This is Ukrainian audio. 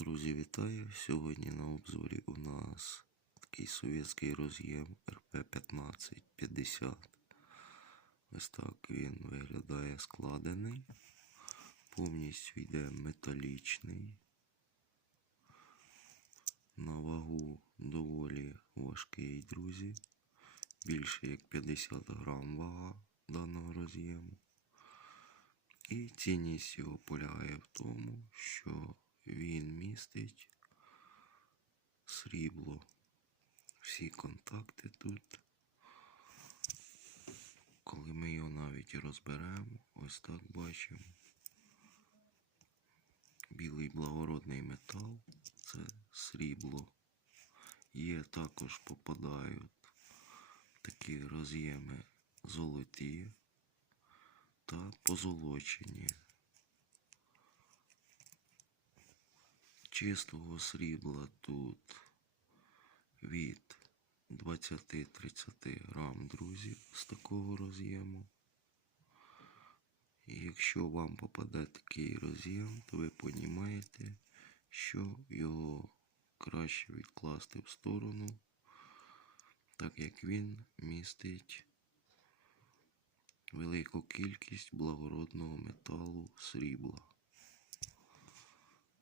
Друзі, вітаю! Сьогодні на обзорі у нас такий совєтський роз'єм РП-1550. Ось так він виглядає складений. Повністю йде металічний. На вагу доволі важкий, друзі. Більше як 50 грам вага даного роз'єму. І цінність його полягає в тому, що він містить срібло. Всі контакти тут. Коли ми його навіть розберемо, ось так бачимо. Білий благородний метал це срібло. Є також попадають такі роз'єми золоті та позолочені. Чистого срібла тут від 20-30 грам, друзі, з такого роз'єму. І якщо вам попаде такий роз'єм, то ви розумієте, що його краще відкласти в сторону, так як він містить велику кількість благородного металу срібла.